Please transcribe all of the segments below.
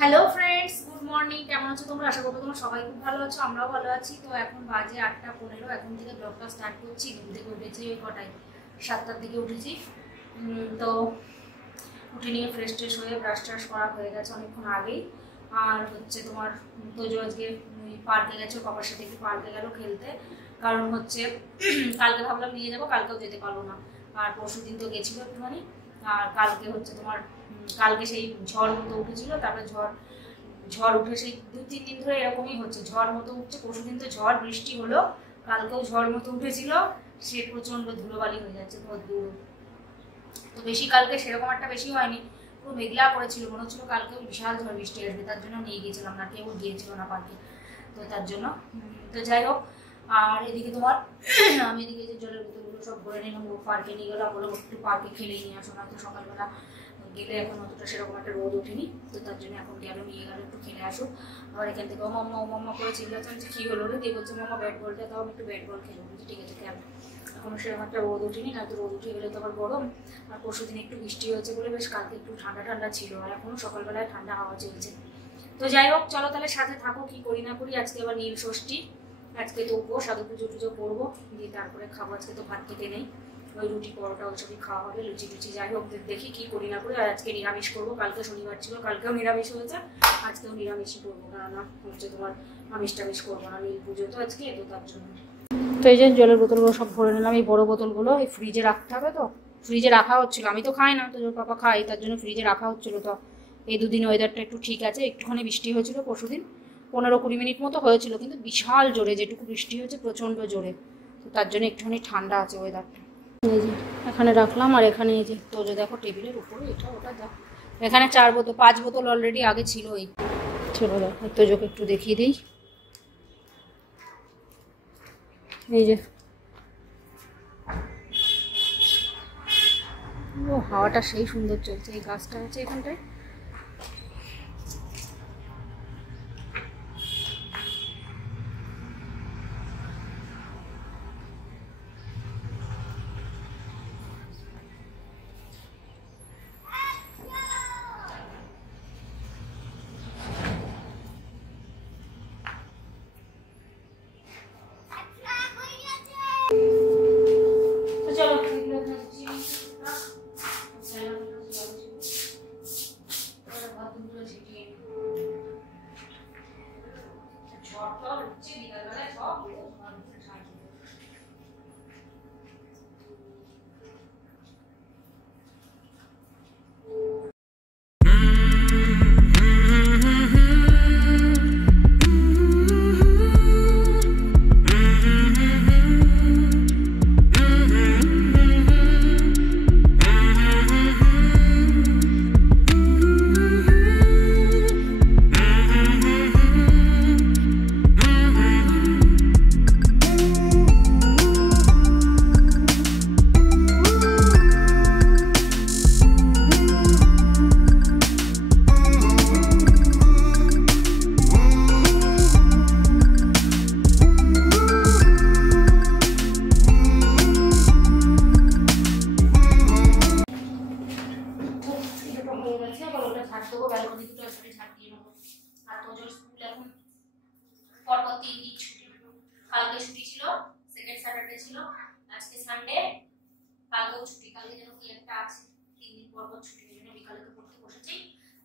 Hello friends, good morning. কেমন আছো তোমরা? আশা করবো তোমরা সবাই খুব ভালো আছো, আমরাও ভালো আছি। তো এখন বাজে 8:15। এখন থেকে ব্লগটা স্টার্ট করছি। ঘুম থেকে উঠেছি ওই কটায়, 7টার দিকে উঠেছি। তো উঠে নিয়ে ফ্রেশ ট্রেশ হয়ে ব্রাশ ট্রাশ করা হয়ে গেছে অনেকক্ষণ আগেই। আর হচ্ছে তোমার তোজো আজকে পার্কে গেছে, বাবার সাথে একটু পার্কে গেল খেলতে। কারণ হচ্ছে কালকে ভাবলাম নিয়ে যাবো, কালকেও যেতে পারবো না। আর পরশু দিন তো গেছিলো একটুখানি। আর কালকে হচ্ছে তোমার কালকে সেই ঝড় মতো উঠেছিল, তারপরে ঝড় উঠে সেই 2-3 দিন ধরে এরকমই হচ্ছে, ঝড় মতো উঠছে। পরশুদিন তো ঝড় বৃষ্টি হলো, কালকেও ঝড় মতো উঠেছিল। সে প্রচন্ড ধুলোবালি হয়ে যাচ্ছে ভদ্র। তো বেশি কালকে সেরকম একটা বেশি হয়নি, পুরো মেঘলা করেছিল, মনে হচ্ছিল কালকে বিশাল ঝড় বৃষ্টি আসবে। তার জন্য নিয়ে গিয়েছিলাম না, কেউ গিয়েছিল না পার্কে। তো তার জন্য তো যাই হোক। আর এদিকে তোমার আমি এদিকে যে জলের বোতলগুলো সব ভরে নিলাম, পার্কে নিয়ে গেলাম, বললাম একটু পার্কে খেলেই নিয়ে আসো না, তো সকালবেলা গেলে এখন অতটা সেরকম একটা রোদ ওঠেনি। তো তার জন্য এখন গেল, নিয়ে গেল একটু খেলে আসো। আবার এখান থেকে ও মাম্মা করে চিল্লাচ্ছেন যে কী হলো রে, দিয়ে বলছে মাম্মা ব্যাট বলটা তাও আমি একটু ব্যাট বল খেলবো। বলছি ঠিক আছে খেল, এখনো সেরকম একটা রোদ ওঠেনি, না তো রোদ উঠে গেলে তো আবার গরম। আর পরশু দিন একটু বৃষ্টি হয়েছে বলে বেশ কালকে একটু ঠান্ডা ঠান্ডা ছিল, আর এখনো সকালবেলায় ঠান্ডা হাওয়া চলছে। তো যাই হোক, চলো তাহলে সাথে থাকো, কি করি না করি। আজকে আবার নীল ষষ্ঠী, আজকে তো উপোস, সাধু পুজো টুজো করবো, দিয়ে তারপরে খাবো। আজকে তো ভাত খেতে নেই, ওই রুটি পরোটা ওইসবই খাওয়া হবে, লুচি টুচি। যাই হোক দেখি কি করি না করি। আর আজকে নিরামিষ করবো, কালকে শনিবার ছিল, কালকেও নিরামিষ হয়েছে, আজকেও নিরামিষই করবো। কেননা হচ্ছে তোমার আমিষ টামিষ করবো না, নীল পুজো তো আজকে, তো তার জন্য। তো এই যে জলের বোতলগুলো সব ভরে নিলাম, এই বড় বোতলগুলো এই ফ্রিজে রাখতে হবে। তো ফ্রিজে রাখা হচ্ছিলো, আমি তো খাই না, তো ওর পাপা খাই, তার জন্য ফ্রিজে রাখা হচ্ছিলো। তো এই দুদিন ওয়েদারটা একটু ঠিক আছে, একটুখানি বৃষ্টি হয়েছিল পরশুদিন, 15-20 মিনিট মতো হয়েছিল, কিন্তু বিশাল জোরে যেটুকু বৃষ্টি হয়েছে প্রচণ্ড জোরে। তো তার জন্য একটুখানি ঠান্ডা আছে ওয়েদারটা। এই যে এখানে রাখলাম, আর এখানে এই যে তোজো দেখো টেবিলের উপরে এটা ওটা দেখো, এখানে 5 বোতল অলরেডি আগে ছিল। এই চলো দেখো তোজোকে একটু দেখিয়ে দিই। এই যে ও হাওয়াটা সেই সুন্দর চলছে, এই গাছটা আছে এখানটায়। কালকে ছুটি ছিল, সেকেন্ড স্যাটারডে ছিল, আজকে সানডে, কালকেও ছুটি। কালকে যেন কি একটা আছে, 3 দিন পর ছুটি, জন্য বিকালে তো পড়তে বসেছি,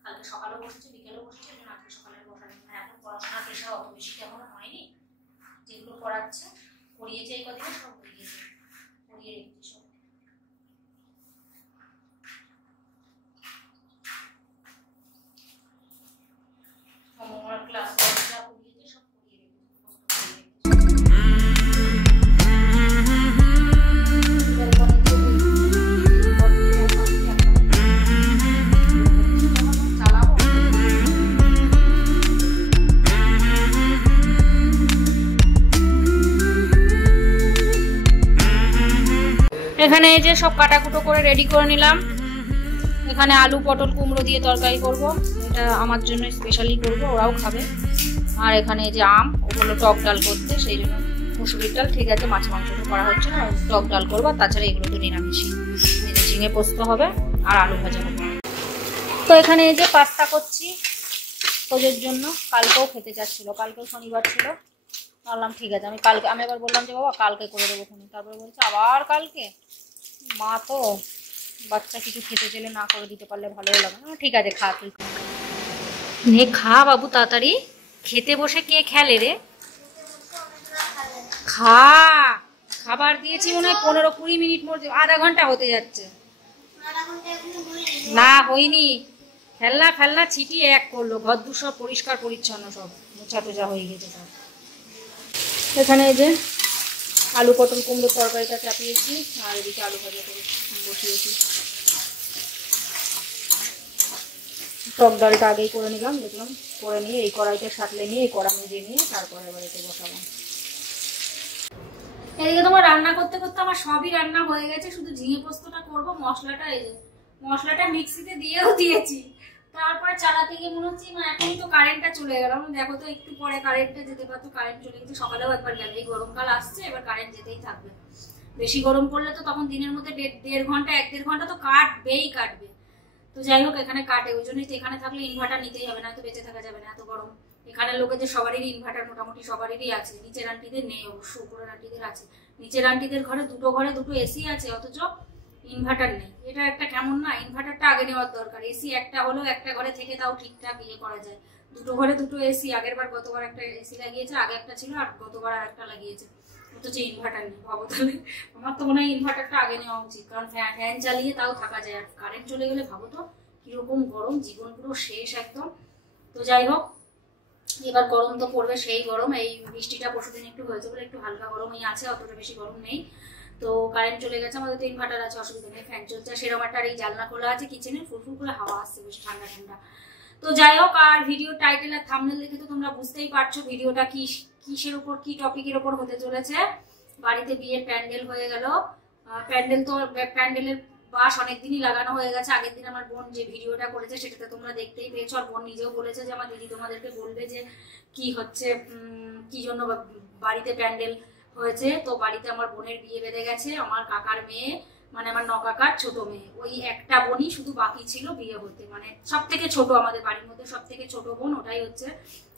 কালকে সকালেও বসেছি বিকালেও বসেছি, যেন আজকে সকালে বসানো। এখন পড়াশোনার প্রেশার অত বেশি এখনো হয়নি, যেগুলো পড়াচ্ছে পড়িয়েছে এই কদিনে সব পড়িয়েছে, পড়িয়ে রেখেছি সব। হোমওয়ার্ক ক্লাস যা পড়িয়েছে সব পড়িয়ে রেখেছি। এখানে এই যে সব কাটাকুটো করে রেডি করে নিলাম। এখানে আলু পটল কুমড়ো দিয়ে তরকারি করব, এটা আমার জন্য স্পেশালি করব, ওরাও খাবে। আর এখানে এই যে আম, ওগুলো টক ডাল করতে, সেই জন্য মুসুরির ডাল ঠিক আছে, মাছ মাংসটা করা হচ্ছে না, টক ডাল করবো। তাছাড়া এগুলো তো নিরামিষই, ঝিঙে পোস্ত হবে আর আলু ভাজা হবে। তো এখানে এই যে পাস্তা করছি, তোজের জন্য। কালকেও খেতে চাচ্ছিল, কালকেও শনিবার ছিল। বললাম ঠিক আছে, আমি এবার বললাম যে বাবা কালকে করে দেবো খুনি। তারপরে বলছে আবার কালকে, মা তো বাচ্চা কিছু খেতে চাইলে না করে দিতে পারলে ভালোই লাগে না। ঠিক আছে খা, তুই নে খা বাবু, তাড়াতাড়ি খেতে বসে কে খেলে রে, খা। খাবার দিয়েছি মনে হয় 15-20 মিনিট মধ্যে, আধা ঘন্টা হতে যাচ্ছে। না হয়নি, খেলনা ফেলনা ছিটিয়ে এক করলো, ঘর দু সব পরিষ্কার পরিচ্ছন্ন, সব মোছা টোচা হয়ে গেছে সব। এখানে এই যে আলু পটল কুমড়োর তরকারিটা চাপিয়েছি, আর এদিকে আলু ভাজা করে বসিয়েছি। টক ডালটা আগেই করে নিলাম, দেখলাম করে নিয়ে এই কড়াইতে সাঁতলে নিয়ে এই কড়া মেজে নিয়ে তারপরে এবার এতে বসাবো। এদিকে তোমার রান্না করতে করতে আমার সবই রান্না হয়ে গেছে, শুধু ঝিঙে পোস্তটা করবো। মশলাটা এই যে মশলাটা মিক্সিতে দিয়েও দিয়েছি, তারপরে চালাতে গিয়ে মনে হচ্ছে এখনই তো কারেন্টটা চলে গেল। দেখো তো একটু পরে কারেন্টটা যেতে পারতো, কারেন্ট চলে গেছে, সকালেও একবার গেল। এই গরমকাল আসছে, এবার কারেন্ট যেতেই থাকবে। বেশি গরম পড়লে তো তখন দিনের মধ্যে 1.5 ঘন্টা 1-1.5 ঘন্টা তো কাটবে। তো যাই হোক এখানে কাটে, ওই জন্যই তো এখানে থাকলে ইনভার্টার নিতেই হবে, না তো বেঁচে থাকা যাবে না, এত গরম। এখানে লোকেদের সবারই ইনভার্টার মোটামুটি সবারই আছে, নিচের আন্টিদের নেই অবশ্য, উপরের আন্টিদের আছে। নিচের আন্টিদের ঘরে দুটো এসি আছে, অথচ ইনভার্টার নেই। এটা একটা কেমন না, ইনভার্টারটা আগে নেওয়ার দরকার। এসি একটা হলেও একটা ঘরে থেকে তাও ঠিকঠাক ইয়ে করা যায়। দুটো ঘরে দুটো এসি, গতবার একটা এসি লাগিয়েছে, আগে একটা ছিল, আর গতবার আর একটা লাগিয়েছে, অথচ ইনভার্টার নেই। ভাবো তাহলে, আমার তো মনে হয় ইনভার্টারটা আগে নেওয়া উচিত, কারণ ফ্যান চালিয়ে তাও থাকা যায়, আর কারেন্ট চলে গেলে ভাবো তো কিরকম গরম, জীবন পুরো শেষ একদম। তো যাই হোক, এবার গরম তো পড়বে, সেই গরম। এই বৃষ্টিটা পরশুদিন একটু হয়েছে বলে একটু হালকা গরমই আছে, অতটা বেশি গরম নেই। তো কারেন্ট চলে গেছে, আমাদের তো ইনভার্টার আছে, অসুবিধা নেই, ফ্যান চলছে। সেরকম একটা, এই জানলা খোলা আছে কিচেনে, ফুরফুর করে হাওয়া আসছে, বেশ ঠান্ডা ঠান্ডা। তো যাই হোক, আর ভিডিও টাইটেল আর থাম্বনেল দেখে তো তোমরা বুঝতেই পারছো ভিডিওটা কিসের উপর, কি টপিকের উপর হতে চলেছে। বাড়িতে বিয়ের প্যান্ডেল হয়ে গেল। প্যান্ডেলের বাস অনেকদিনই লাগানো হয়ে গেছে। আগের দিন আমার বোন যে ভিডিওটা করেছে সেটাতে তোমরা দেখতেই পেয়েছো, আর বোন নিজেও বলেছে যে আমার দিদি তোমাদেরকে বলবে যে কি হচ্ছে, কি জন্য বাড়িতে প্যান্ডেল হয়েছে। তো বাড়িতে আমার বোনের বিয়ে বেঁধে গেছে, আমার কাকার মেয়ে, মানে আমার নকাকার ছোট মেয়ে, ওই একটা বোনই শুধু বাকি ছিল বিয়ে হতে, মানে সব থেকে ছোট, আমাদের বাড়ির মধ্যে সব থেকে ছোট বোন ওটাই হচ্ছে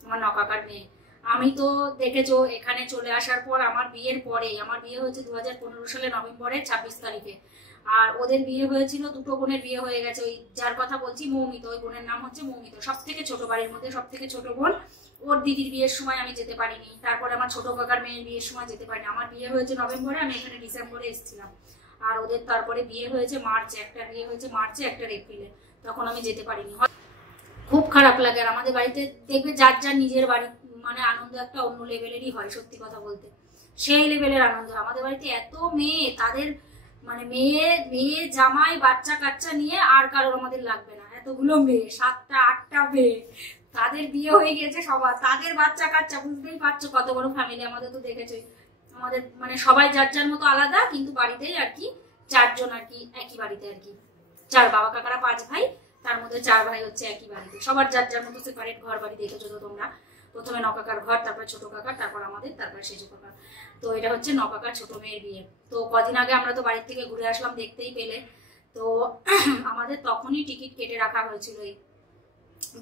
আমার নকাকার মেয়ে। আমি তো দেখেছো এখানে চলে আসার পর, আমার বিয়ের পরে, আমার বিয়ে হয়েছে 2015 সালে নভেম্বরের 26 তারিখে, আর ওদের বিয়ে হয়েছিল, দুটো বোনের বিয়ে হয়ে গেছে। ওই যার কথা বলছি মৌমিত, ওই বোনের নাম হচ্ছে মৌমিত, সব থেকে ছোট, বাড়ির মধ্যে সব থেকে ছোট বোন। ওর দিদির বিয়ের সময় আমি যেতে পারিনি, তারপরে আমার ছোট কাকার মেয়ের বিয়ের সময় যেতে পারিনি। আমার বিয়ে হয়েছে নভেম্বরে, আমি এখানে ডিসেম্বরে এসেছিলাম। আর ওদের তারপরে বিয়ে হয়েছে মার্চে, একটা বিয়ে হয়েছে মার্চে, একটা এপ্রিলে, তখন আমি যেতে পারিনি। খুব খারাপ লাগে। আর আমাদের বাড়িতে দেখবে যার যার নিজের বাড়ি, মানে আনন্দ একটা অন্য লেভেলেরই হয়, সত্যি কথা বলতে, সেই লেভেলের আনন্দ। আমাদের বাড়িতে এত মেয়ে, তাদের মানে মেয়ে জামাই বাচ্চা কাচ্চা নিয়ে আর কারোর আমাদের লাগবে না, এতগুলো মেয়ে, 7টা-8টা মেয়ে, তাদের বিয়ে হয়ে গিয়েছে সবার, তাদের বাচ্চা কাচ্চা, বুঝতেই পারছো কত বড় ফ্যামিলি আমাদের। তো দেখেছোই আমাদের, মানে সবাই যার যার মতো আলাদা, কিন্তু বাড়িতেই আর কি 4 জন আর কি, একই বাড়িতে আর কি, 4 বাবা কাকারা 5 ভাই, তার মধ্যে 4 ভাই হচ্ছে একই বাড়িতে, সবার যার যার মতো সেপারেট ঘর বাড়ি। দেখেছো তো তোমরা, প্রথমে নকাকার ঘর, তারপর ছোট কাকার, তারপর আমাদের, তারপর সেজো কাকার। তো এটা হচ্ছে নকাকার ছোট মেয়ের বিয়ে। তো কদিন আগে আমরা তো বাড়ির থেকে ঘুরে আসলাম, দেখতেই পেলে। তো আমাদের তখনই টিকিট কেটে রাখা হয়েছিল, এই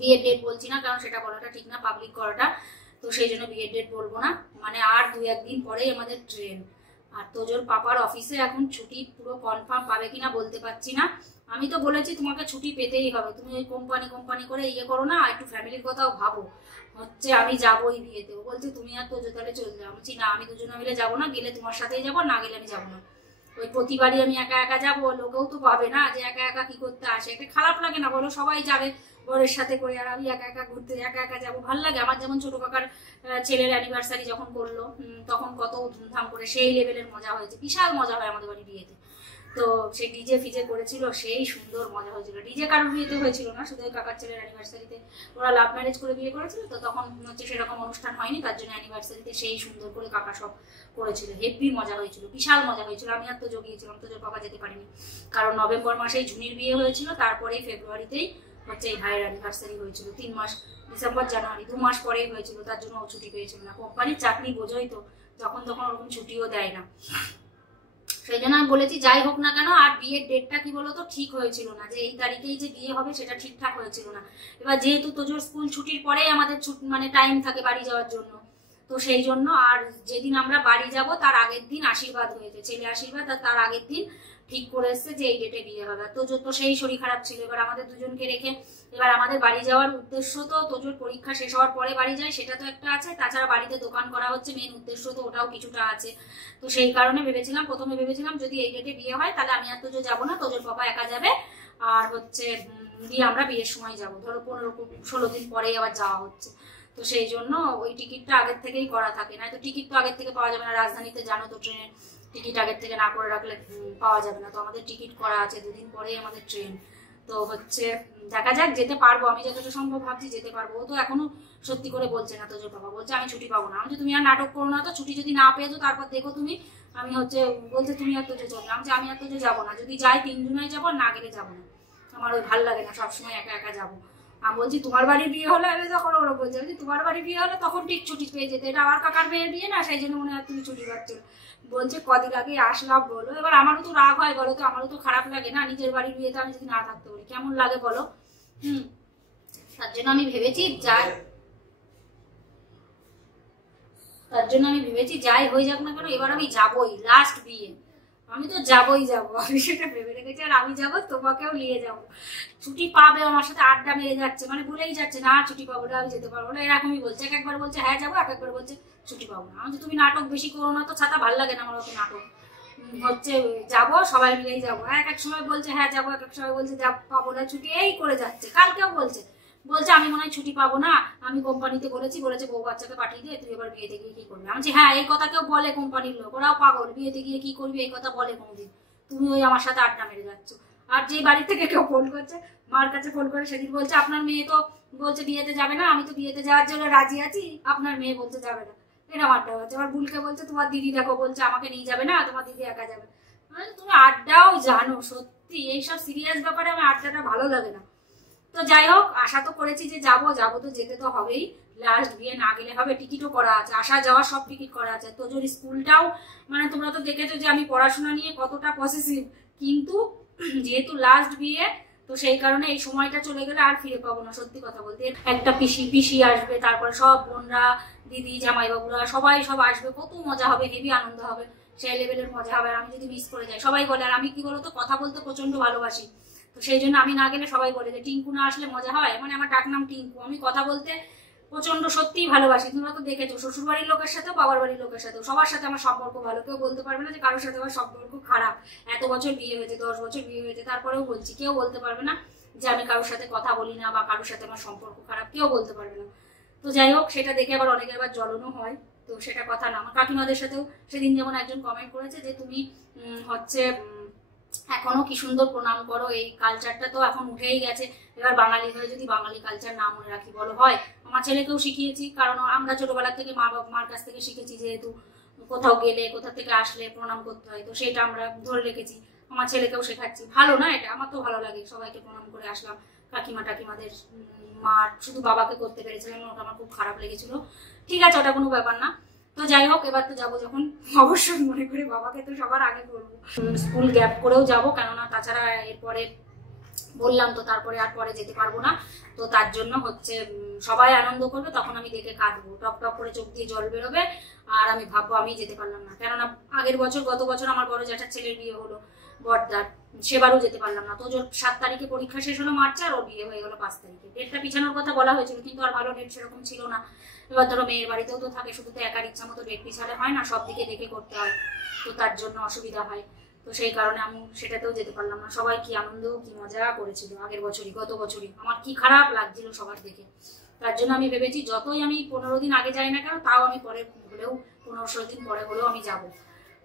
বিয়ের ডেট বলছি না, কারণ সেটা বলাটা ঠিক না, পাবলিক করাটা, তো সেই জন্য বিয়ের ডেট বলবো না। মানে আর 2-1 দিন পরেই আমাদের ট্রেন। আর তোজোর পাপার অফিসে এখন ছুটি পুরো কনফার্ম পাবে কিনা বলতে পারছি না। আমি তো বলেছি তোমাকে ছুটি পেতেই হবে, তুমি ওই কোম্পানি করে ইয়ে করো না, একটু ফ্যামিলির কথাও ভাবো, হচ্ছে আমি যাবো এই বিয়েতে। ও বলছে তুমি আর তোজো তাহলে চলে যাও। বলছি না, আমি দুজনে মিলে যাবো না, গেলে তোমার সাথেই যাবো, না গেলে আমি যাবো না। ওই প্রতিবারই আমি একা একা যাবো, লোকেও তো পাবে না যে একা একা কি করতে আসে, একটা খারাপ লাগে না বলো? সবাই যাবে বরের সাথে করে, আর আমি একা একা ঘুরতে একা একা যাবো, ভালো লাগে? আমার যেমন ছোট কাকার ছেলের অ্যানিভার্সারি যখন করলো, তখন কত ধুমধাম করে, সেই লেভেলের মজা হয়েছে, বিশাল মজা হয় আমাদের বাড়ি বিয়েতে। তো সে ডিজে ফিজে করেছিল, সেই সুন্দর মজা হয়েছিল। ডিজে কারোর বিয়েতে হয়েছিল না, শুধু ওই কাকার ছেলের অ্যানিভার্সারিতে, ওরা লাভ ম্যারেজ করে বিয়ে করেছিল, তো তখন হচ্ছে সেরকম অনুষ্ঠান হয়নি, তার জন্য অ্যানিভার্সারিতে সেই সুন্দর করে কাকা সব করেছিল, হেভি মজা হয়েছিল, বিশাল মজা হয়েছিল। আমি আর তো জগিয়েছিলাম, তোজোর বাবা যেতে পারিনি, কারণ নভেম্বর মাসেই ঝুনির বিয়ে হয়েছিল, তারপরেই ফেব্রুয়ারিতেই হচ্ছে এই ভাইয়ের অ্যানিভার্সারি হয়েছিল। 3 মাস, ডিসেম্বর জানুয়ারি 2 মাস পরেই হয়েছিল, তার জন্য ও ছুটি পেয়েছিল না। কোম্পানির চাকরি বোঝোই তো, যখন তখন ওরকম ছুটিও দেয় না। সেই জন্য আমি বলেছি যাই হোক না কেন। আর বিয়ের ডেটটা কি বলতো ঠিক হয়েছিল না, যে এই তারিখেই যে বিয়ে হবে সেটা ঠিকঠাক হয়েছিল না। এবার যেহেতু তোজোর স্কুল ছুটির পরেই আমাদের মানে টাইম থাকে বাড়ি যাওয়ার জন্য, তো সেই জন্য আর যেদিন আমরা বাড়ি যাব তার আগের দিন আশীর্বাদ হয়েছে, ছেলে আশীর্বাদ, আর তার আগের দিন ঠিক করে এসছে যে এই ডেটে বিয়ে হবে। তোজোর তো সেই শরীর খারাপ ছিল, এবার আমাদের দুজনকে রেখে এবার আমাদের বাড়ি যাওয়ার উদ্দেশ্য তো তোজোর পরীক্ষা শেষ হওয়ার পরে বাড়ি যায় সেটা তো একটা আছে, তাছাড়া বাড়িতে দোকান করা হচ্ছে মেন উদ্দেশ্য, তো ওটাও কিছুটা আছে। তো সেই কারণে প্রথমে ভেবেছিলাম যদি এই ডেটে বিয়ে হয় তাহলে আমি আর তোজো যাবো না, তোজোর বাবা একা যাবে। আর হচ্ছে আমরা বিয়ের সময় যাব, ধরো 15-16 দিন পরেই আবার যাওয়া হচ্ছে। তো সেই জন্য ওই টিকিটটা আগের থেকেই করা থাকে, না তো টিকিট তো আগের থেকে পাওয়া যাবে না, রাজধানীতে জানো তো ট্রেনের টিকিট আগের থেকে না করে রাখলে পাওয়া যাবে না। তো আমাদের টিকিট করা আছে, 2 দিন পরেই আমাদের ট্রেন। তো হচ্ছে দেখা যাক, যেতে পারবো, আমি যতটা সম্ভব ভাবছি যেতে পারবো। ও তো এখনো সত্যি করে বলছে না, তোজোর বাবা বলছে আমি ছুটি পাবো না। আমি তুমি আর নাটক করো না, তো ছুটি যদি না পেয়েছো তারপর দেখো তুমি। আমি বলছে তুমি আর তোজো চলবে, আমি আর তোজো যাবো না, যদি যাই 3 জনাই যাবো, না গেলে যাবো না, আমার ওই ভালো লাগে না সবসময় একা একা যাবো। আমি বলছি তোমার বাড়ি বিয়ে হলে, আমি তখন ওরা বলছে তোমার বাড়ি বিয়ে হলে তখন ঠিক ছুটি পেয়ে যেতে, এটা আমার কাকার মেয়ের বিয়ে না, সেই জন্য মনে হয় তুমি ছুটি পাচ্ছ। বলছে কদিন আগে আসলাম বলো। এবার আমারও তো রাগ হয় বলো তো, আমারও তো খারাপ লাগে না, নিজের বাড়ির বিয়েতে আমি যদি না থাকতে পারি কেমন লাগে বলো। তার জন্য আমি ভেবেছি যাই হয়ে যাক না কেন এবার আমি যাবোই, লাস্ট বিয়ে আমি তো যাবোই আমি সেটা ভেবে রেখেছি। আর আমি যাবো, তোমাকেও নিয়ে যাবো, ছুটি পাবে, আমার সাথে আড্ডা মেরে যাচ্ছে, মানে ভুলেই যাচ্ছে না ছুটি পাবো না, আমি যেতে পারবো না, এরকমই বলছে। একবার বলছে হ্যাঁ যাবো, একবার বলছে ছুটি পাবো না। আমি তুমি নাটক বেশি করো না তো, ছাতা ভালো লাগে না আমার অত নাটক। হচ্ছে যাবো, সবাই মিলেই যাবো, এক এক সময় বলছে হ্যাঁ যাবো, এক এক সময় বলছে পাবো না ছুটি, এই করে যাচ্ছে। কালকেও বলছে আমি মনে হয় ছুটি পাবো না, আমি কোম্পানিতে বলেছে বউ বাচ্চাকে পাঠিয়ে দিয়ে তুই এবার বিয়েতে গিয়ে কি করবি। আমি হ্যাঁ, এই কথা কেউ বলে কোম্পানির লোক, ওরাও পাগল, বিয়েতে গিয়ে কি করবি এই কথা বলে কোনোদিন, তুমি ওই আমার সাথে আড্ডা মেরে যাচ্ছ। আর যে বাড়ি থেকে কেউ ফোন করছে, মার কাছে ফোন করে সেদিন বলছে আপনার মেয়ে তো বলছে বিয়েতে যাবে না, আমি তো বিয়েতে যাওয়ার জন্য রাজি আছি, আপনার মেয়ে বলছে যাবে না, এরকম আড্ডা হচ্ছে। আবার বুলকে বলছে তোমার দিদি দেখো বলছে আমাকে নিয়ে যাবে না, তোমার দিদি একা যাবে। মানে তুমি আড্ডাও জানো, সত্যি এইসব সিরিয়াস ব্যাপারে আমার আড্ডাটা ভালো লাগে না। তো যাই হোক, আশা তো করেছি যে যাবো তো যেতে তো হবেই, লাস্ট বিয়ে না গেলে হবে। টিকিটও করা আছে, আসা যাওয়া সব টিকিট করা আছে। তোজোর স্কুলটাও, মানে তোমরা তো দেখেছো যে আমি পড়াশোনা নিয়ে কতটা পসেসিভ, কিন্তু যেহেতু লাস্ট বিয়ে তো সেই কারণে এই সময়টা চলে গেলে আর ফিরে পাবো না। সত্যি কথা বলতে, একটা পিসি আসবে, তারপরে সব বোনরা, দিদি, জামাইবাবুরা সবাই আসবে, কত মজা হবে, হেভি আনন্দ হবে, সেই লেভেলের মজা হবে। আমি যদি মিস করে যাই সবাই বলে, আর আমি কি বলতো কথা বলতে প্রচন্ড ভালোবাসি, তো সেই জন্য আমি না গেলে সবাই বলে যে টিঙ্কু না আসলে মজা হয়, মানে আমার ডাক নাম টিঙ্কু। আমি কথা বলতে প্রচন্ড সত্যিই ভালোবাসি, তোমরা তো দেখেছো শ্বশুর বাড়ির লোকের সাথেও বাবার বাড়ির লোকের সাথেও সবার সাথে আমার সম্পর্ক ভালো, কেউ বলতে পারবে না যে কারোর সাথে আমার সম্পর্ক খারাপ। এত বছর বিয়ে হয়েছে, 10 বছর বিয়ে হয়েছে, তারপরেও বলছি, কেউ বলতে পারবে না যে আমি কারোর সাথে কথা বলি না বা কারোর সাথে আমার সম্পর্ক খারাপ, কেউ বলতে পারবে না। তো যাই হোক, সেটা দেখে আবার অনেকের আবার জ্বলনও হয়, তো সেটা কথা না। আমার কাকিমাদের সাথেও সেদিন যেমন একজন কমেন্ট করেছে যে তুমি হচ্ছে এখনো কি সুন্দর প্রণাম করো, এই কালচারটা তো এখন উঠেই গেছে, এবার বাঙালি হয়ে যদি বাঙালি কালচার না মনে রাখি বলো হয়। আমার ছেলেকেও শিখিয়েছি, কারণ আমরা ছোটবেলা থেকে মার কাছ থেকে শিখেছি, যেহেতু কোথাও গেলে কোথা থেকে আসলে প্রণাম করতে হয়, তো সেটা আমরা ধরে রেখেছি, আমার ছেলেকেও শেখাচ্ছি। ভালো না এটা? আমার তো ভালো লাগে, সবাইকে প্রণাম করে আসলাম, টাকিমাদের মার, শুধু বাবাকে করতে পেরেছিলাম, ওটা আমার খুব খারাপ লেগেছিল। ঠিক আছে, ওটা কোনো ব্যাপার না। তো যাই হোক, এবার তো যাবো যখন অবশ্যই মনে করে বাবাকে তো সবার আগে করবো। স্কুল গ্যাপ করেও যাবো, কেননা তাছাড়া এরপরে বললাম তো তারপরে আর পরে যেতে পারবো না। তো তার জন্য হচ্ছে সবাই আনন্দ করবে, তখন আমি দেখে কাঁদবো, টপ টপ করে চোখ দিয়ে জল বেরোবে, আর আমি ভাববো আমি যেতে পারলাম না। কেননা গত বছর আমার বড় জ্যাঠার ছেলের বিয়ে হলো, বড়দার, সেবারও যেতে পারলাম না। তো 7 তারিখে পরীক্ষা শেষ হলো মার্চে, আর ওর বিয়ে হয়ে গেলো 5 তারিখে। ডেটটা পিছানোর কথা বলা হয়েছিল, কিন্তু আর ভালো ডেট সেরকম ছিল না। এবার ধরো মেয়ের বাড়িতেও তো থাকে, শুধু তো একার ইচ্ছা মতো ডেট পিছালে হয় না, সব দিকে দেখে করতে হয়, তো তার জন্য অসুবিধা হয়। তো সেই কারণে আমি সেটাতেও যেতে পারলাম না। সবাই কি আনন্দ কি মজা করেছিল গত বছরই, আমার কি খারাপ লাগছিল সবার দেখে। তার জন্য আমি ভেবেছি যতই আমি 15 দিন আগে যাই না কেন, তাও আমি পরে হলেও 15-16 দিন পরে হলেও আমি যাব।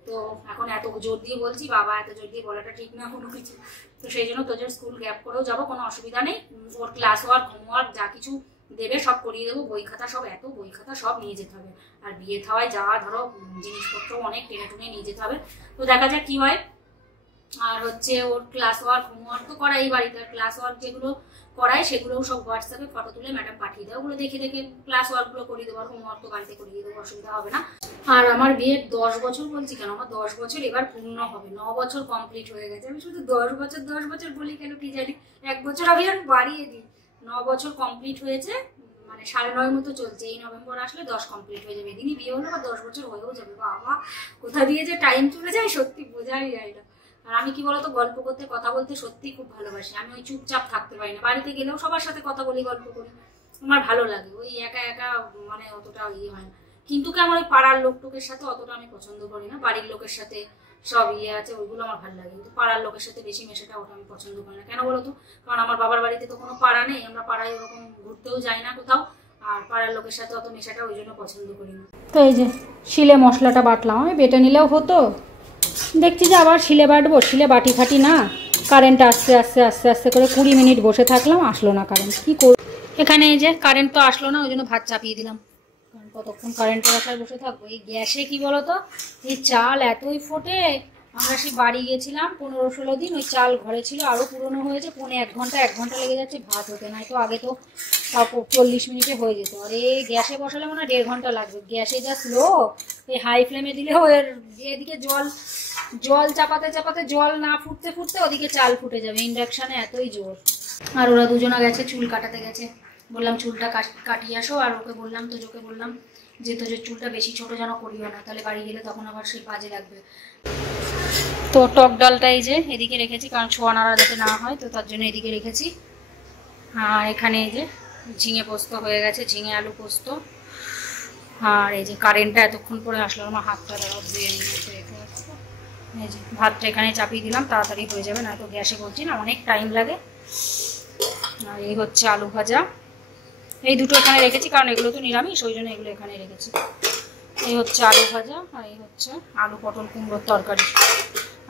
তো এখন এত জোর দিয়ে বলছি, বাবা এত জোর দিয়ে বলাটা ঠিক না কোনো কিছু। তো সেই জন্য তোদের স্কুল গ্যাপ করেও যাবো, কোনো অসুবিধা নেই। ওর ক্লাস ওয়ার্ক, হোমওয়ার্ক যা কিছু দেবে সব করিয়ে দেবো, বই খাতা সব, এত বই খাতা সব নিয়ে যেতে হবে। আর বিয়ে থাওয়ায় যাওয়া ধরো জিনিসপত্র অনেক টেনে টুনে নিয়ে যেতে হবে, তো দেখা যাক কি হয়। আর হচ্ছে ওর ক্লাস ওয়ার্ক, হোমওয়ার্ক তো করাই বাড়িতে, ক্লাস ওয়ার্ক যেগুলো করায় সেগুলোও সব হোয়াটসঅ্যাপে ফটো তুলে ম্যাডাম পাঠিয়ে দেয়, ওগুলো দেখে দেখে ক্লাস ওয়ার্কগুলো করিয়ে দেবো, আর হোমওয়ার্ক তো বাড়িতে করিয়ে দেবো, অসুবিধা হবে না। আর আমার বিয়ের 10 বছর বলছি কেন, আমার 10 বছর এবার পূর্ণ হবে, 9 বছর কমপ্লিট হয়ে গেছে। আমি শুধু 10 বছর বলি কেন কি জানি, 1 বছর আমি আর বাড়িয়ে দিই। 9 বছর কমপ্লিট হয়েছে, মানে 9.5 মতো চলছে। এই নভেম্বর আসলে 10 কমপ্লিট হয়ে যাবে। এদিনই বিয়ে হলো বা 10 বছর হয়েও যাবে। বাবা কোথা দিয়ে যে টাইম চলে যায় সত্যি বোঝাই যায় না। আর আমি কি বলতো, গল্প করতে কথা বলতে সত্যি খুব ভালোবাসি। আমি ওই চুপচাপ থাকতে পারি না। বাড়িতে গেলেও সবার সাথে কথা বলি, গল্প করি, আমার ভালো লাগে। ওই একা একা মানে অতটা ইয়ে হয় না। কিন্তু কি আমার ওই পাড়ার লোকটোকের সাথে অতটা আমি পছন্দ করি না। বাড়ির লোকের সাথে সব ইয়ে আছে ওইগুলো আমার ভালো লাগে, কিন্তু পাড়ার লোকের সাথে বেশি মেশাটা ওটা আমি পছন্দ করি না। কেন বলতো, কারণ আমার বাবার বাড়িতে তো কোনো পাড়া নেই, আমরা পাড়ায় ওরকম ঘুরতেও যাই না কোথাও, আর পাড়ার লোকের সাথে অত মেশাটা ওই জন্য পছন্দ করি না। তো এই যে শিলে মশলাটা বাটলাম, আমি বেটে নিলেও হতো, দেখছি যে আবার শিলে বাটবো, শিলে বাটি ফাটি না। কারেন্ট আস্তে আস্তে আস্তে আস্তে করে 20 মিনিট বসে থাকলাম, আসলো না কারেন্ট। কি করব, এখানে এই যে কারেন্ট তো আসলো না, ওই জন্য ভাত চাপিয়ে দিলাম। কারণ কতক্ষণ কারেন্টের আশায় বসে থাকবো। এই গ্যাসে কি বলতো, এই চাল এতই ফোটে। আমরা সেই বাড়ি গেছিলাম 15-16 দিন, ওই চাল ঘরে ছিল, আরও পুরনো হয়েছে। 1 ঘন্টা লেগে যাচ্ছে ভাত হতে। নাই তো আগে তো 40 মিনিটে হয়ে যেত, আর এই গ্যাসে বসালে মনে হয় 1.5 ঘন্টা লাগবে। গ্যাসে যা স্লো, এই হাই ফ্লেমে দিলেও এর এদিকে জল চাপাতে চাপাতে জল না ফুটতে ফুটতে ওদিকে চাল ফুটে যাবে। ইন্ডাকশানে এতই জোর। আর ওরা দুজনা গেছে চুল কাটাতে গেছে, বললাম চুলটা কাটিয়ে আসো। আর ওকে বললাম, তোজোকে বললাম যে তোজোর চুলটা বেশি ছোট যেন করিও না, তাহলে বাড়ি গেলে তখন আবার সেই বাজে লাগবে। তো টক ডালটা এই যে এদিকে রেখেছি, কারণ ছোঁয়া নাড়া যাতে না হয়, তো তার জন্য এদিকে রেখেছি। আর এখানে এই যে ঝিঙে পোস্ত হয়ে গেছে, ঝিঙে আলু পোস্ত। আর এই যে কারেন্টটা এতক্ষণ পরে আসলো, আমার হাতটা দ্বারা ধুয়ে নিয়েছে। এই যে ভাতটা এখানে চাপিয়ে দিলাম, তাড়াতাড়ি হয়ে যাবে, না তো গ্যাসে বলছি না অনেক টাইম লাগে। আর এই হচ্ছে আলু ভাজা, এই দুটো এখানে রেখেছি কারণ এগুলো তো নিরামিষ, ওই জন্য এগুলো এখানে রেখেছি। এই হচ্ছে আলু ভাজা, আর এই হচ্ছে আলু পটল কুমড়োর তরকারি।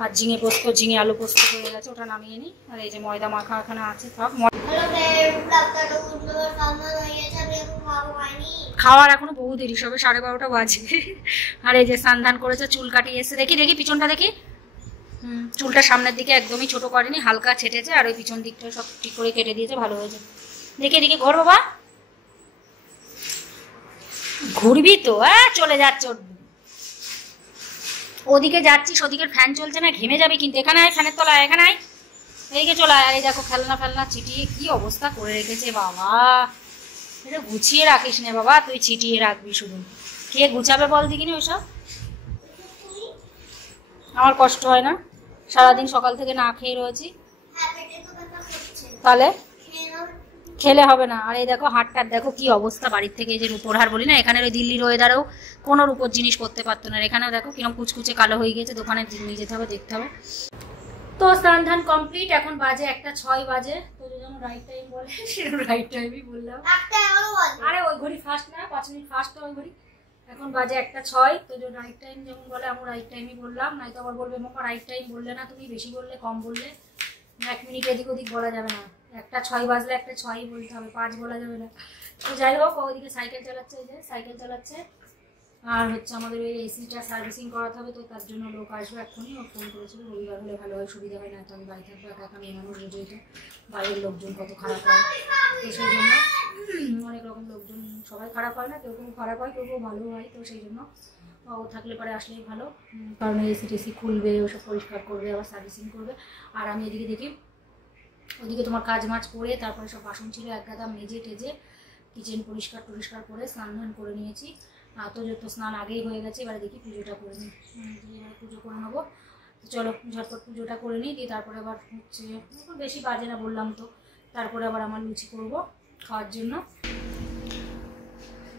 আর ঝিঙে পোস্ত, ঝিঙে আলু পোস্ত হয়ে গেছে, ওটা নামিয়ে নিই। আর এই যে ময়দা মাখা এখানে আছে, খাওয়ার এখনো বহু দেরি, সবে 12:30 বাজে। আর এই যে স্নান করেছে, চুল কাটিয়ে এসে দেখি পিছনটা দেখি, চুলটা সামনের দিকে একদমই ছোট করেনি, হালকা ছেটেছে। আর ওই পিছন দিকটা সব ঠিক করে কেটে দিয়েছে, ভালো হয়েছে। দেখি এদিকে ঘর বাবা, ঘুরবি তো? চলে যাচ্ছে, ওদিকে যাচ্ছিস, ওদিকে ফ্যান চলছে না, ঘেমে যাবে কিন্তু। এখানে আয়, ফ্যানের তলায়, এখানে আয়, এইদিকে চলে আয়। এই দেখো ফেলনা ছিটিয়ে কি অবস্থা করে রেখেছে বাবা। এটা গুছিয়ে রাখিস না বাবা, তুই ছিটিয়ে রাখবি শুধু। কে গুছাবে বল দেখিনি ওইসব? আমার কষ্ট হয় না? সারাদিন সকাল থেকে না খেয়ে রয়েছি, তাহলে খেলে হবে না। আর এই দেখো হাটটার দেখো কি অবস্থা বাড়ির থেকে। এই যে রূপোর হার বলি না, এখানের ওই দিল্লির ওয়েদারেও কোনো রূপোর জিনিস করতে পারতো না। এখানেও দেখো কিরকম কুচকুচে কালো হয়ে গেছে। দোকানে নিয়ে যেতে হবে, দেখতে হবে। তো স্নান ধান কমপ্লিট, এখন বাজে 1:06 বাজে। তো যেমন রাইট টাইম বলে সেরকম রাইট টাইমই বললাম। আরে ওই ঘড়ি ফার্স্ট না, 5 মিনিট ফার্স্ট ওই ঘড়ি। এখন বাজে 1:06। তো যে রাইট টাইম যেমন বলে আমি রাইট টাইমই বললাম। নাই তো আবার বলবে মামা রাইট টাইম বললে না, তুমি বেশি বললে কম বললে। 1 মিনিট এদিক ওদিক বলা যাবে না। 1:06 বাজলে 1:06 বলতে হবে, 5 বলা যাবে না। তো যাই হোক, ওইদিকে সাইকেল চালাচ্ছে, এই যে সাইকেল চালাচ্ছে। আর হচ্ছে আমাদের ওই এসিটা সার্ভিসিং করাতে হবে, তো তার জন্য লোক আসবে এক্ষুনি। ও ফোন করেছিল, রবিবার হলে ভালো হয়, সুবিধা হয় না। তো আমি বাড়ি থাকবো একা একা, মেয়ে মানুষ বুঝেই তো বাইরের লোকজন কত খারাপ হয়। তো সেই জন্য অনেক রকম লোকজন, সবাই খারাপ হয় না, কেউ কেউ খারাপ হয়, কেউ কেউ ভালো হয়। তো সেই জন্য ও থাকলে পরে আসলেই ভালো, কারণ এসি টেসি খুলবে, ওসব পরিষ্কার করবে, আবার সার্ভিসিং করবে। আর আমি এদিকে দেখি, ওদিকে তোমার কাজ মাছ করে তারপরে সব বাসন ছিল এক গাদা, মেজে টেজে কিচেন পরিষ্কার টরিষ্কার করে স্নান ধান করে নিয়েছি। তো যত স্নান আগেই হয়ে গেছে, এবারে দেখি পুজোটা করে নিই। এবারে পুজো করে নেবো। চলো ঝটপট পুজোটা করে নিই, দিয়ে তারপরে আবার হচ্ছে বেশি বাজে না বললাম তো, তারপরে আবার আমার লুচি করব খাওয়ার জন্য।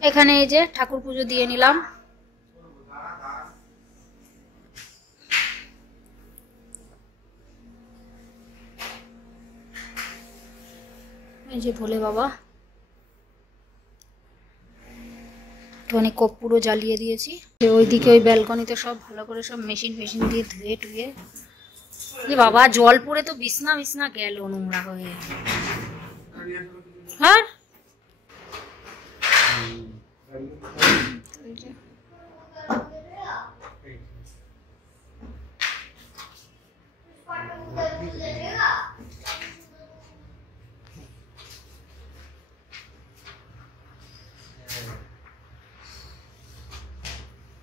এখানে এই যে ঠাকুর পুজো দিয়ে নিলাম। এই যে ভোলে বাবা, অনেক কর্পূরও জ্বালিয়ে দিয়েছি। ওইদিকে ওই ব্যালকনিতে সব ভালো করে সব মেশিন দিয়ে ধুয়ে টুয়ে। বাবা জল পড়ে তো বিছনা গেল নোংরা হয়ে। হ্যাঁ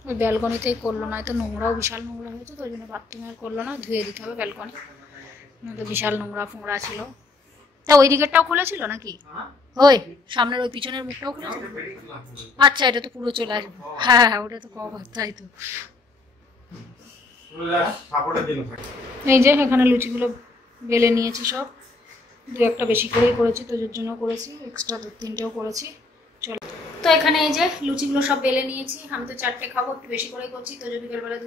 ওই ব্যালকনিতেই করলো, না তো নোংরাও বিশাল নোংরা হয়েছে, তো ওই জন্য বাথরুমে আর করলো না, ধুয়ে দিতে হবে ব্যালকনি, তো বিশাল নোংরা ফোংরা ছিল। তা ওই দিকেরটাও খুলেছিল নাকি? ওই সামনের ওই পিছনের মুখটাও খুলেছিল? আচ্ছা, এটা তো পুরো চলে আসবে। হ্যাঁ হ্যাঁ, ওটা তো কভার, তাই তো। এই যে এখানে লুচিগুলো বেলে নিয়েছি সব, দু একটা বেশি করেই করেছি, তোজোর জন্য করেছি, এক্সট্রা 2-3টেও করেছি। চলো, তো এখানে এই যে লুচিগুলো সব বেলে নিয়েছি, আমি তো 4টে খাবো, একটু বেশি করেই করছি। তোজো বিকেলবেলা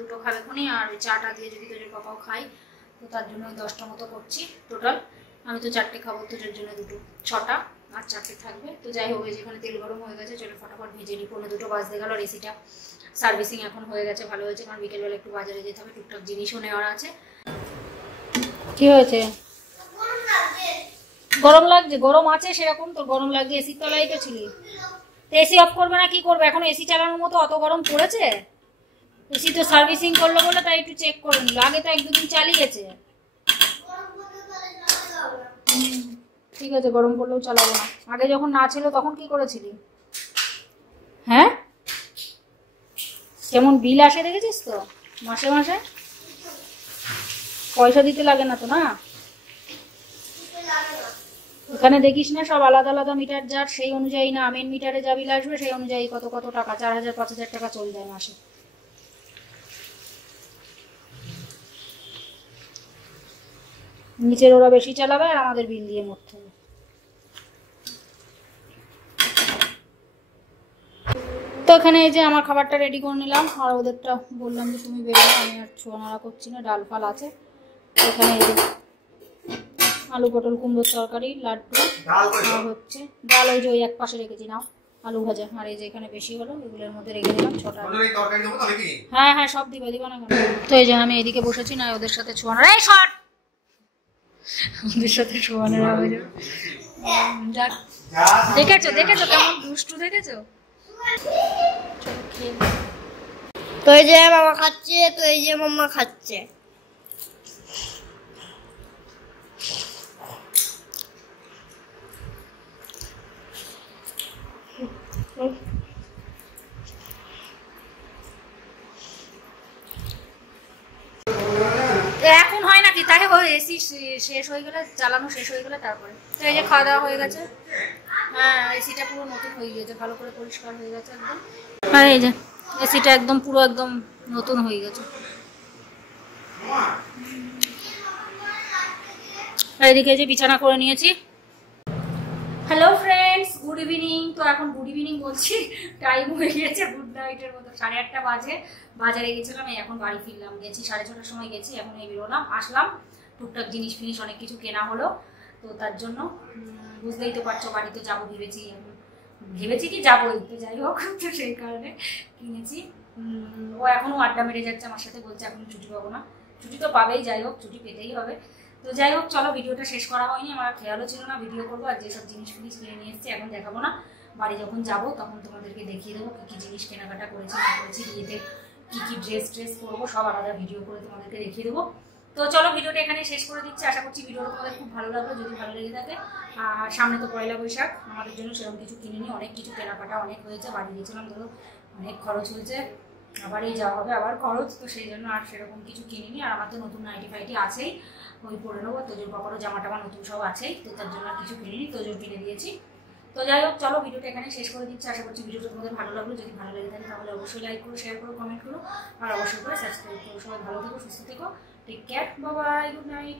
দুটো খাবে খুনি, আর ওই চাটা দিয়ে যদি তোজোর পাপাও খাই, তো তার জন্য 10টা মতো করছি টোটাল। আমি তো 4টে খাবো, তোজোর জন্য 6টা, আর 4টে থাকবে। তো যাই হোক, যেখানে তেল গরম হয়ে গেছে, চলো ফটাফট ভেজে নিই। 2:45 বাজতে গেল। আর এসিটা সার্ভিসিং এখন হয়ে গেছে, ভালো হয়েছে, কারণ বিকেলবেলা একটু বাজারে যেতে হবে, টুকটাক জিনিসও নেওয়ার আছে। কি হয়েছে? গরম লাগছে? গরম আছে সেরকম, তো গরম লাগছে, এসির তলায় তো ছিলি। এসি অফ করবে না কি করবে? এখন এসি চালানোর মতো অত গরম পড়েছে? এসি তো সার্ভিসিং করলো বলে তাই একটু চেক করে নিল, আগে তো 1-2 দিন চালিয়েছে। ঠিক আছে, গরম পড়লেও চালাবো না। আগে যখন না ছিল তখন কি করেছিলি? হ্যাঁ, কেমন বিল আসে দেখেছিস তো মাসে মাসে? পয়সা দিতে লাগে না তো? না, ওখানে দেখিস না সব আলাদা আলাদা মিটার, যার সেই অনুযায়ী না মেন মিটারে যা বিল আসবে সেই অনুযায়ী কত কত টাকা, 4000-5000 টাকা চলে যায় মাসে। নিচের ওরা বেশি চালাবে আর আমাদের বিল দিয়ে মরতে হবে। তো এখানে এই যে আমার খাবারটা রেডি করে নিলাম, আর ওদেরটা বললাম যে তুমি বেরো, আমি আর ছোঁয়ানাড়া করছি না, ডাল ফাল আছে। এখানে এই যে আলু পটল কুমড়োর তরকারি, লাড্ডু, আর হচ্ছে ডাল, ওই যে ওই এক পাশে রেখেছি, নাও আলু ভাজা। আর এই যে এখানে বেশি হলো, এগুলোর মধ্যে রেখে দিলাম 6টা। হ্যাঁ হ্যাঁ, সব দিবা না। তো এই যে আমি এদিকে বসেছি, না ওদের সাথে ছোঁয়ানাড়া, এই শট, ওদের সাথে ছোঁয়ানাড়া হয়ে যাবে। যাক, দেখেছো কেমন দুষ্টু, দেখেছো? তো এই যে মামা খাচ্ছে, তো এই যে মাম্মা খাচ্ছে। এখন হয় নাকি? তাকে ওই এসি শেষ হয়ে গেলে, চালানো শেষ হয়ে গেলে তারপরে। তো এই যে খাওয়া দাওয়া হয়ে গেছে। হ্যাঁ, এসিটা পুরো নতুন হয়ে গেছে, ভালো করে পরিষ্কার হয়ে গেছে একদম। আর এই যে এসিটা একদম পুরো একদম নতুন হয়ে গেছে। আর এদিকে যে বিছানা করে নিয়েছি। Hello friends, good evening. তো এখন গুড ইভিনিং বলছি, টাইম হয়ে গিয়েছে গুড নাইটের মতো, 8:30 বাজে। বাজারে গেছিলাম, এই এখন বাড়ি ফিরলাম, গেছি 6:30টার সময় গেছি, এখন এই বেরোলাম, আসলাম, টুকটাক জিনিস ফিনিস অনেক কিছু কেনা হলো। তো তার জন্য বুঝতেই তো পারছো, বাড়িতে যাবো ভেবেছি কি যাবোই, তো যাই হোক, তো সেই কারণে কিনেছি। ও এখনো আড্ডা মেরে যাচ্ছে আমার সাথে, বলছে এখন ছুটি পাবো না। ছুটি তো পাবেই, যাই হোক ছুটি পেতেই হবে। তো যাই হোক, চলো, ভিডিওটা শেষ করা হয়নি, আমার খেয়ালও ছিল না ভিডিও করবো। আর যেসব জিনিস ফিনিস কিনে নিয়ে এসেছি এখন দেখাবো না, বাড়ি যখন যাবো তখন তোমাদেরকে দেখিয়ে দেবো কী কী জিনিস কেনাকাটা করেছি না করেছি, বিয়েতে কী কী ড্রেস করবো সব আলাদা ভিডিও করে তোমাদেরকে দেখিয়ে দেবো। তো চলো, ভিডিওটা এখানে শেষ করে দিচ্ছি। আশা করছি ভিডিওটা তোমাদের খুব ভালো লাগলো। যদি ভালো লেগে থাকে, আর সামনে তো পয়লা বৈশাখ, আমাদের জন্য সেরকম কিছু কিনে নিই, অনেক কিছু কেনাকাটা অনেক হয়েছে, বাড়ি গিয়েছিলাম, ধরো অনেক খরচ হয়েছে, আবার এই যাওয়া হবে আবার খরচ, তো সেই জন্য আর সেরকম কিছু কিনিনি। আর আমার তো নতুন নাইটি ফাইটি আছেই, ওই পরে নেবো, তোজোর বাবারও জামা টামা নতুন সব আছেই, তো তার জন্য আর কিছু কিনিনি, তোজোর কিনে দিয়েছি। তো যাই হোক, চলো, ভিডিওটা এখানে শেষ করে দিচ্ছি। আশা করছি ভিডিওটা তোমাদের ভালো লাগলো। যদি ভালো লেগে থাকে তাহলে অবশ্যই লাইক করো, শেয়ার করো, কমেন্ট করো, আর অবশ্যই করে সাবস্ক্রাইব করো। সবাই ভালো থেকো, সুস্থ থেকো, take care, bye bye, good night.